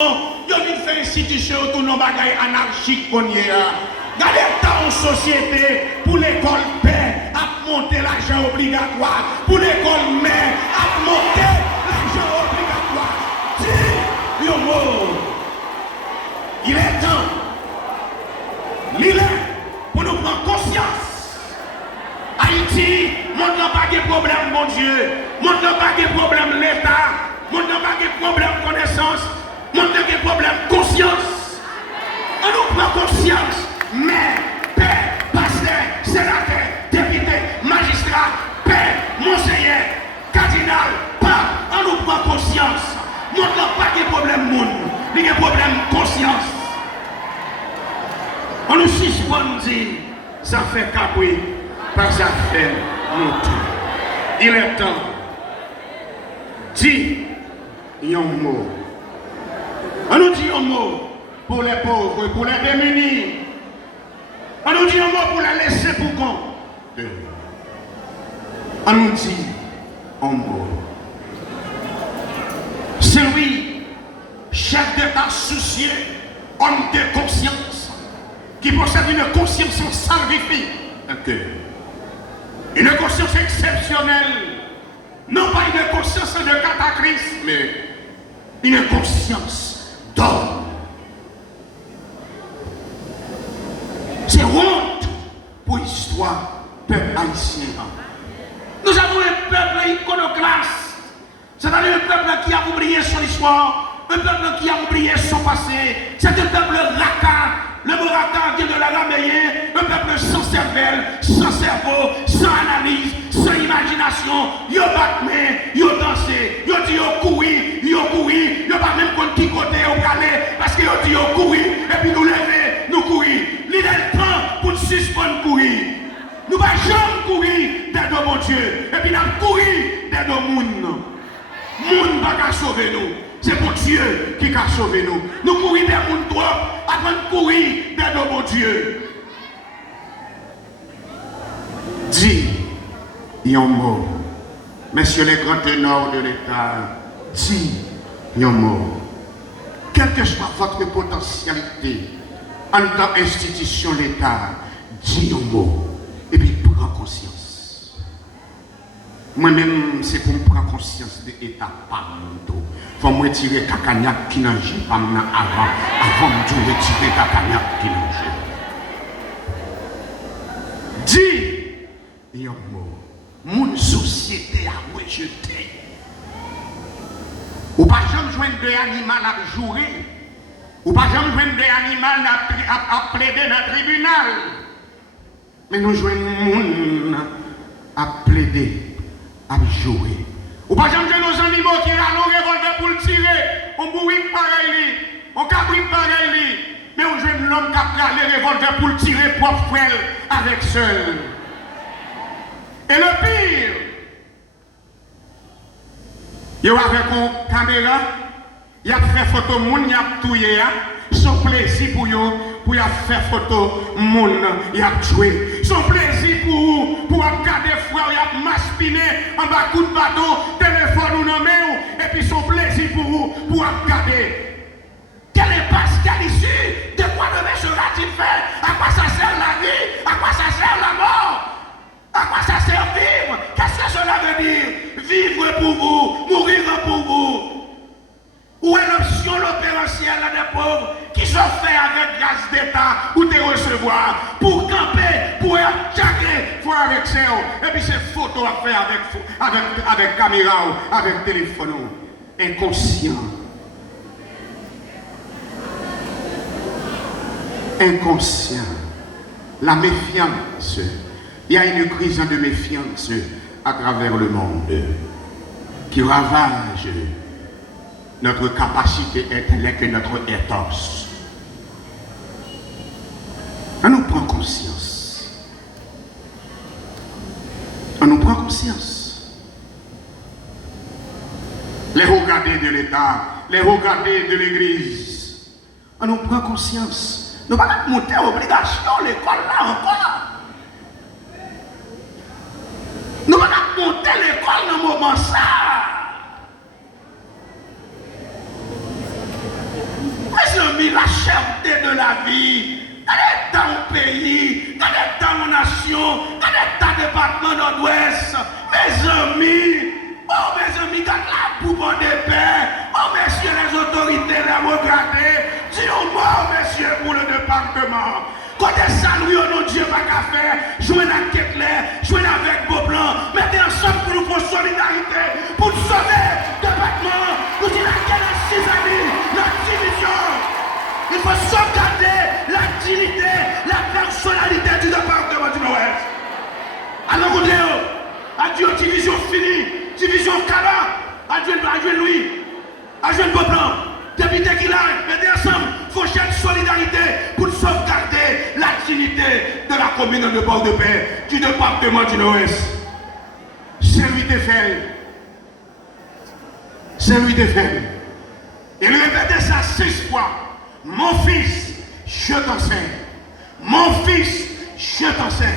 Yo vient faire institution tout nos bagailles anarchiques qu'on y a. Regardez tant en société pour l'école paix à monter l'argent obligatoire, pour l'école mère à monter l'argent obligatoire. Dis yo mot. Il est temps. Il est pour nous prendre conscience. Haïti, monde n'a pas de problème, mon Dieu. Monde n'a pas de problème l'État. Monde n'a pas de problème connaissance. Monde n'a pas de problème conscience. On nous prend conscience. Mais, père, pasteur, sénateur, député, magistrat, père, monseigneur, cardinal, pape, on nous prend conscience. Monde n'a pas de problème, monde. Il y a problème conscience. On nous suspend dire, ça fait capri, pas ça fait monter. Il est temps. Dis un mot. On nous dit un mot pour les pauvres et pour les démunis. On nous dit un mot pour les laisser pour compte. On nous dit un mot. Celui, chef d'État soucieux, homme de conscience, qui possède une conscience salvifique, une conscience exceptionnelle, non pas une conscience de cataclysme, mais une conscience d'homme. C'est honte pour l'histoire peuple haïtien. Nous avons un peuple iconoclaste, c'est-à-dire un peuple qui a oublié son histoire, un peuple qui a oublié son passé. C'est un peuple racard. Le mot racard vient de l'araméen, un peuple sans cervelle, sans cerveau, sans analyse, sans imagination. Yo batme, yo dansé, yo dit yo courir, yo pas même contre qui côté au calé, parce que yo dit yo courir, et puis nous lever, nous courir. L'idée le temps pour nous suspendre courir. Nous ne pouvons jamais courir d'aide au bon Dieu, et puis nous courir d'aide au monde. Le monde ne va pas sauver nous. C'est pour Dieu qui a sauvé nous. Nous courons des gens trop avant de courir vers nos bon Dieu. Dis un mot. Messieurs les grands ténors de l'État, dis un mot. Quelle que soit votre potentialité en tant qu'institution de l'État, dis un mot. Et puis prends conscience. Moi-même, c'est pour me prendre conscience de l'État par mon dos. Il faut me retirer Kakagnac qui n'a pas avant de retirer Kakagnac qui n'a pas. Dis un mot. Mon société a rejeté. Ou pas jamais joindre des animaux à jouer. Ou pas jamais joindre des animaux à plaider dans le tribunal. Mais nous joignons monde à plaider, à jouer. Ou pas jamais nos animaux qui ont un revolver pour le tirer, on bourrique pareil, on cabrique pareil, mais on joue l'homme qui a les revolver pour le tirer propre frère avec seul. Et le pire, il y a avec une caméra, il y a fait photo moun, il y a touillé, son plaisir pour faire photo moun, il y a joué. Son plaisir pour regarder frère, il y a maspiné en bas coup de bateau, téléphone ou non et puis son plaisir pour regarder. Quelle est quelle issue? De quoi demain sera-t-il fait? À quoi ça sert la vie? À quoi ça sert la mort? À quoi ça sert vivre? Qu'est-ce que cela veut dire? Vivre pour vous, mourir pour vous. Où est l'option, l'opérationnel des pauvres qui sont faits avec grâce d'État ou de recevoir pour camper, pour chacun, faut avec ça. Et puis c'est photo à faire avec caméra, avec téléphone. Inconscient. Inconscient. La méfiance. Il y a une crise de méfiance à travers le monde qui ravage notre capacité intellectuelle et notre ethos. On nous prend conscience. On nous prend conscience. Les regardés de l'État, les regardés de l'Église, on nous prend conscience. Nous ne pouvons pas monter à obligation l'école là encore. Nous ne pouvons pas monter l'école dans le moment ça. amis, la cherté de la vie. Dans mon pays, dans mon nation, dans le département nord-ouest, mes amis, oh mes amis, dans la bourbon de paix, oh messieurs les autorités, les regardez, dis-moi messieurs pour le département. Côté salut, non Dieu pas qu'à faire, jouer dans Ketler, jouer avec Beaublanc, mettez ensemble pour nous faire solidarité, pour sauver le département. Nous disons à 6 amis, notre division. Il faut sauvegarder la dignité, la personnalité du département du Nord-Ouest. Alors, adieu, division finie, division Kala, adieu Louis, adieu Beaublanc, député qui l'a, mettez ensemble, il faut chercher solidarité pour sauvegarder la dignité de la commune de Port-de-Paix, du département du Nord-Ouest. Saint-Louis de Fer. Saint-Louis de Fer. Il répétait ça 6 fois. Mon fils, je t'enseigne. Mon fils, je t'enseigne.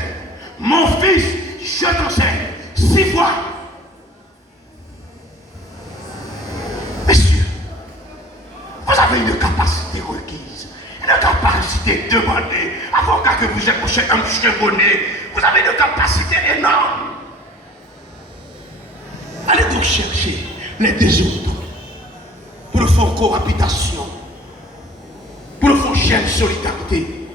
Mon fils, je t'enseigne. 6 fois. Messieurs, vous avez une capacité requise, une capacité demandée. Avocat que vous êtes un chevronné, vous avez une capacité énorme. Allez donc chercher les désordres pour faire cohabitation. Pour le faire chaîne solidarité.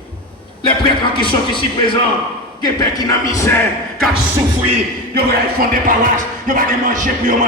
Les prêtres qui sont ici présents, des pères qui n'ont misère, qui ont souffert, ils vont font des paroisses, ils vont manger pour eux.